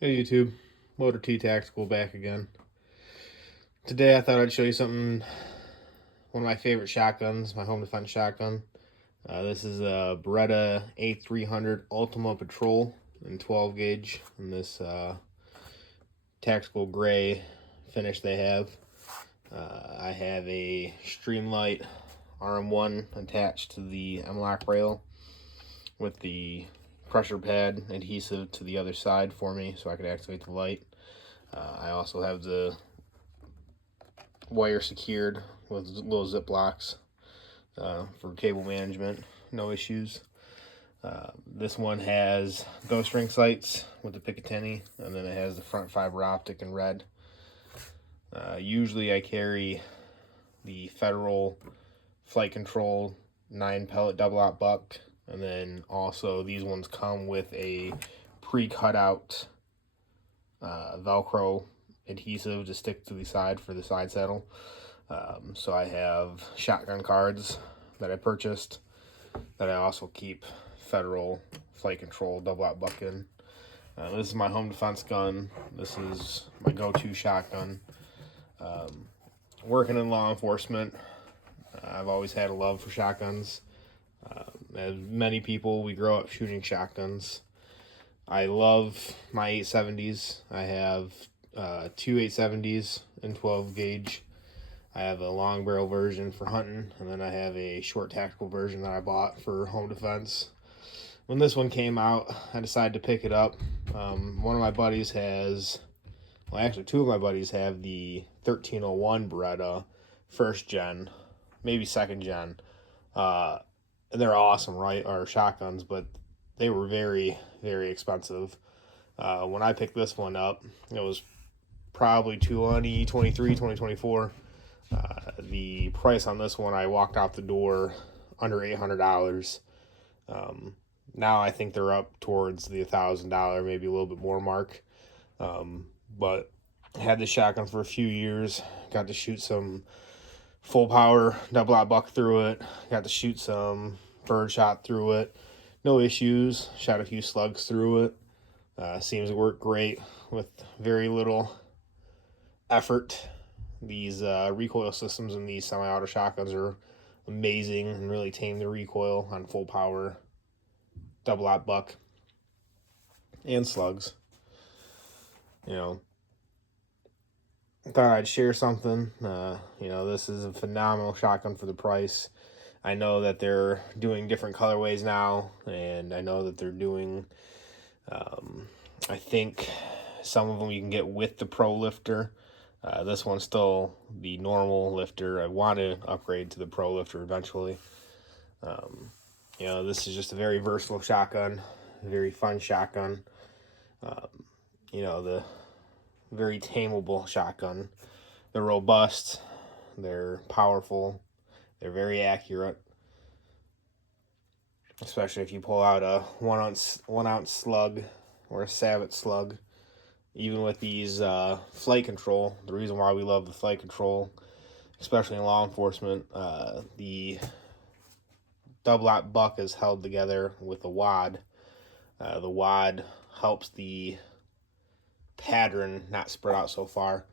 Hey YouTube, Motor T Tactical back again. Today I thought I'd show you something, one of my favorite shotguns, my home defense shotgun. This is a Beretta A300 Ultima Patrol in 12 gauge in this tactical gray finish they have. I have a Streamlight RM1 attached to the M-lock rail with the pressure pad adhesive to the other side for me so I could activate the light. I also have the wire secured with little zip locks for cable management, no issues. This one has ghost ring sights with the Picatinny, and then it has the front fiber optic in red. Usually I carry the Federal Flight Control 9 pellet double aught buck, and then also these ones come with a pre-cut out Velcro adhesive to stick to the side for the side saddle. So I have shotgun cards that I purchased that I also keep Federal Flight Control double aught buck in. This is my home defense gun. This is my go-to shotgun. Working in law enforcement, I've always had a love for shotguns. As many people, we grow up shooting shotguns. I love my 870s. I have two 870s in 12 gauge. I have a long barrel version for hunting, and then I have a short tactical version that I bought for home defense. When this one came out, I decided to pick it up. One of my buddies has, well, actually two of my buddies have the 1301 Beretta first gen, maybe second gen. They're awesome, right? Or shotguns, but they were very, very expensive. When I picked this one up, it was probably 2023, 2024. The price on this one, I walked out the door under $800. Now I think they're up towards the $1,000, maybe a little bit more mark. But I had this shotgun for a few years. Got to shoot some full power double aught buck through it. Got to shoot some bird shot through it. No issues. Shot a few slugs through it. Seems to work great with very little effort. These recoil systems in these semi-auto shotguns are amazing and really tame the recoil on full power double aught buck and slugs. You know, thought I'd share something. This is a phenomenal shotgun for the price. I know that they're doing different colorways now, and I know that they're doing, I think some of them you can get with the Pro lifter. This one's still the normal lifter. I want to upgrade to the Pro lifter eventually. This is just a very versatile shotgun, a very fun shotgun. The very tameable shotgun. They're robust, they're powerful, they're very accurate. Especially if you pull out a 1 ounce slug or a Savage slug. Even with these flight control, the reason why we love the flight control, especially in law enforcement, the double aught buck is held together with a wad. The wad helps the pattern not spread out so far.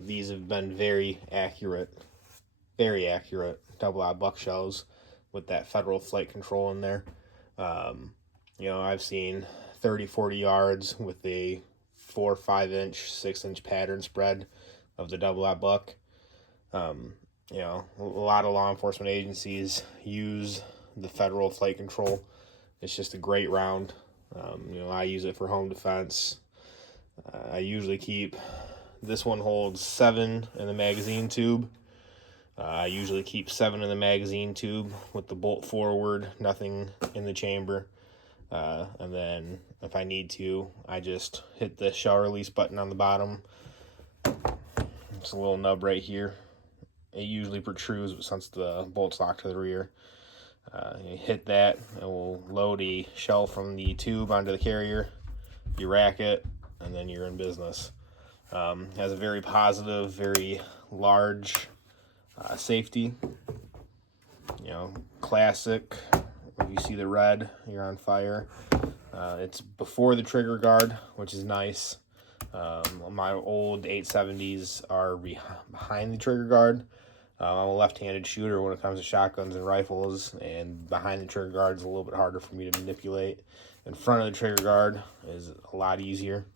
These have been very accurate double aught buck shells with that Federal Flight Control in there. I've seen 30-40 yards with a 4 5-inch 6-inch pattern spread of the double aught buck. A lot of law enforcement agencies use the Federal Flight Control. It's just a great round. I use it for home defense. I usually keep, this one holds 7 in the magazine tube. I usually keep 7 in the magazine tube with the bolt forward, nothing in the chamber. And then if I need to, I just hit the shell release button on the bottom. It's a little nub right here. It usually protrudes, but since the bolt's locked to the rear, you hit that, it will load a shell from the tube onto the carrier. You rack it, and then you're in business. Has a very positive, very large safety. Classic. If you see the red, you're on fire. It's before the trigger guard, which is nice. My old 870s are behind the trigger guard. I'm a left-handed shooter when it comes to shotguns and rifles, and behind the trigger guard is a little bit harder for me to manipulate. In front of the trigger guard is a lot easier.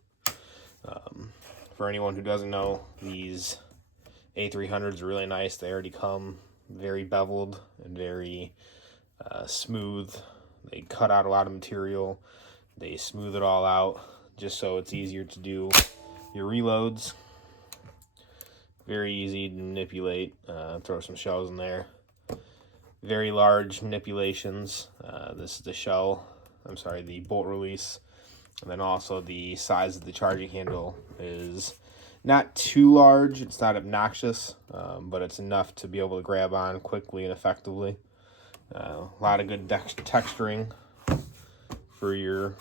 For anyone who doesn't know, these A300s are really nice. They already come very beveled and very smooth. They cut out a lot of material. They smooth it all out just so it's easier to do your reloads. Very easy to manipulate. Throw some shells in there. Very large manipulations. This is the shell. I'm sorry, the bolt release. And then also the size of the charging handle is not too large. It's not obnoxious, but it's enough to be able to grab on quickly and effectively. A lot of good texturing for your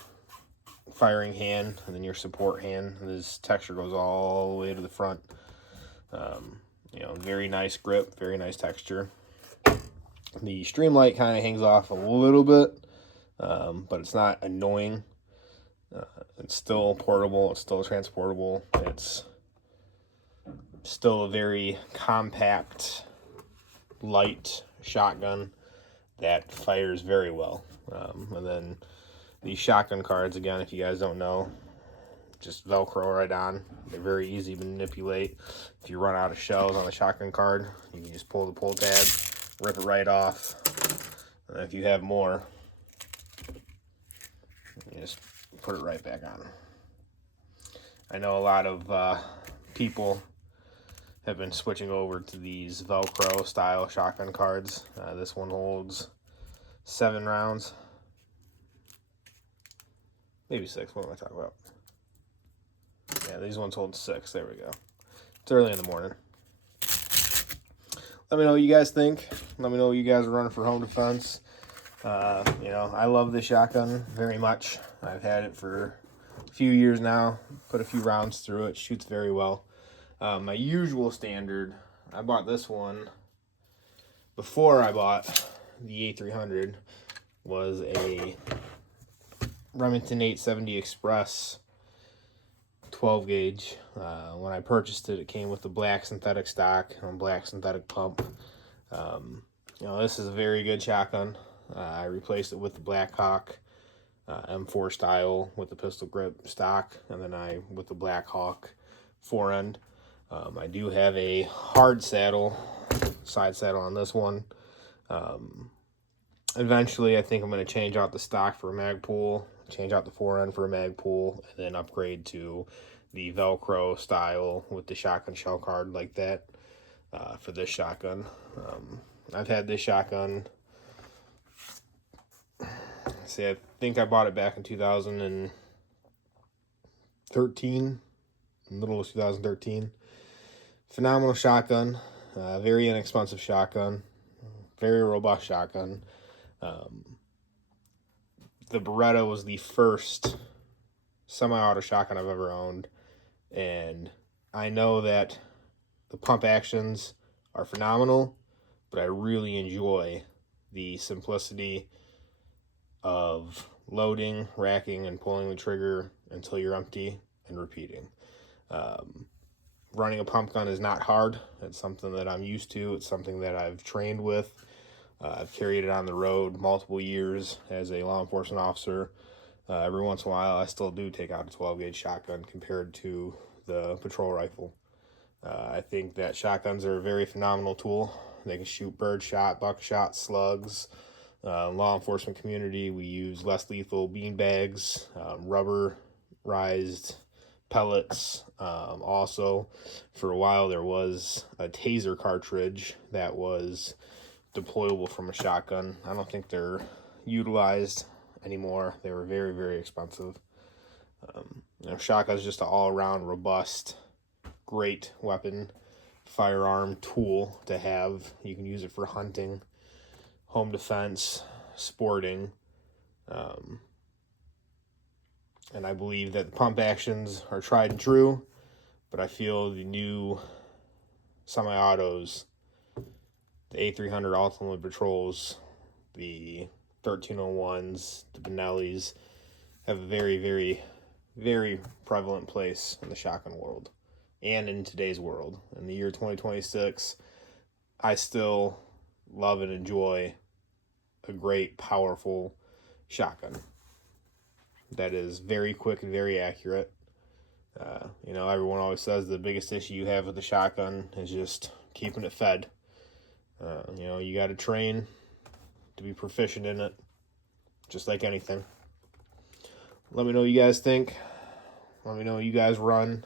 firing hand and then your support hand. This texture goes all the way to the front. Very nice grip, very nice texture. The streamlight kind of hangs off a little bit, but it's not annoying. It's still portable, it's still transportable, it's still a very compact, light shotgun that fires very well. And then these shotgun cards, again, if you guys don't know, just Velcro right on. They're very easy to manipulate. If you run out of shells on the shotgun card, you can just pull the pull tab, rip it right off. And if you have more, you just put it right back on. I know a lot of people have been switching over to these Velcro style shotgun cards. This one holds 7 rounds. Maybe 6, what am I talking about? Yeah, these ones hold 6, there we go. It's early in the morning. Let me know what you guys think. Let me know what you guys are running for home defense. I love this shotgun very much. I've had it for a few years now. Put a few rounds through it. Shoots very well. My usual standard, I bought this one before I bought the A300, was a Remington 870 Express 12 gauge. When I purchased it, it came with the black synthetic stock and black synthetic pump. This is a very good shotgun. I replaced it with the Black Hawk M4 style with the pistol grip stock, and then with the Black Hawk forend. I do have a hard saddle, side saddle on this one. Eventually, I think I'm going to change out the stock for a Magpul, change out the forend for a Magpul, and then upgrade to the Velcro style with the shotgun shell card like that for this shotgun. I've had this shotgun. See, I think I bought it back in 2013, middle of 2013. Phenomenal shotgun, very inexpensive shotgun, very robust shotgun. The Beretta was the first semi-auto shotgun I've ever owned, and I know that the pump actions are phenomenal, but I really enjoy the simplicity of loading, racking, and pulling the trigger until you're empty and repeating. Running a pump gun is not hard. It's something that I'm used to. It's something that I've trained with. I've carried it on the road multiple years as a law enforcement officer. Every once in a while, I still do take out a 12-gauge shotgun compared to the patrol rifle. I think that shotguns are a very phenomenal tool. They can shoot birdshot, buckshot, slugs. Law enforcement community, we use less lethal beanbags, rubberized pellets. Also, for a while, there was a taser cartridge that was deployable from a shotgun. I don't think they're utilized anymore. They were very, very expensive. Shotgun is just an all-around robust, great weapon, firearm tool to have. You can use it for hunting, home defense, sporting, and I believe that the pump actions are tried and true, but I feel the new semi-autos, the A300 Ultima Patrols, the 1301s, the Benellis, have a very, very, very prevalent place in the shotgun world and in today's world. In the year 2026, I still love and enjoy a great, powerful shotgun that is very quick and very accurate. You know, everyone always says the biggest issue you have with the shotgun is just keeping it fed. You know, you got to train to be proficient in it, just like anything. Let me know what you guys think. Let me know what you guys run.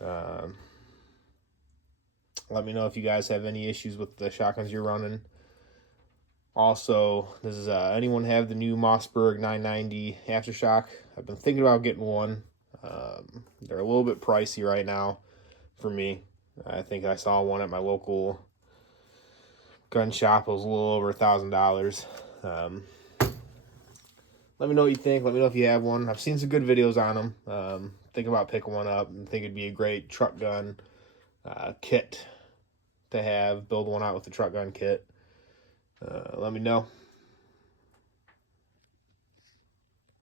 Let me know if you guys have any issues with the shotguns you're running. Also, does anyone have the new Mossberg 990 Aftershock? I've been thinking about getting one. They're a little bit pricey right now for me. I think I saw one at my local gun shop. It was a little over $1,000. Let me know what you think. Let me know if you have one. I've seen some good videos on them. Think about picking one up and think it'd be a great truck gun kit to have. Build one out with the truck gun kit. Let me know.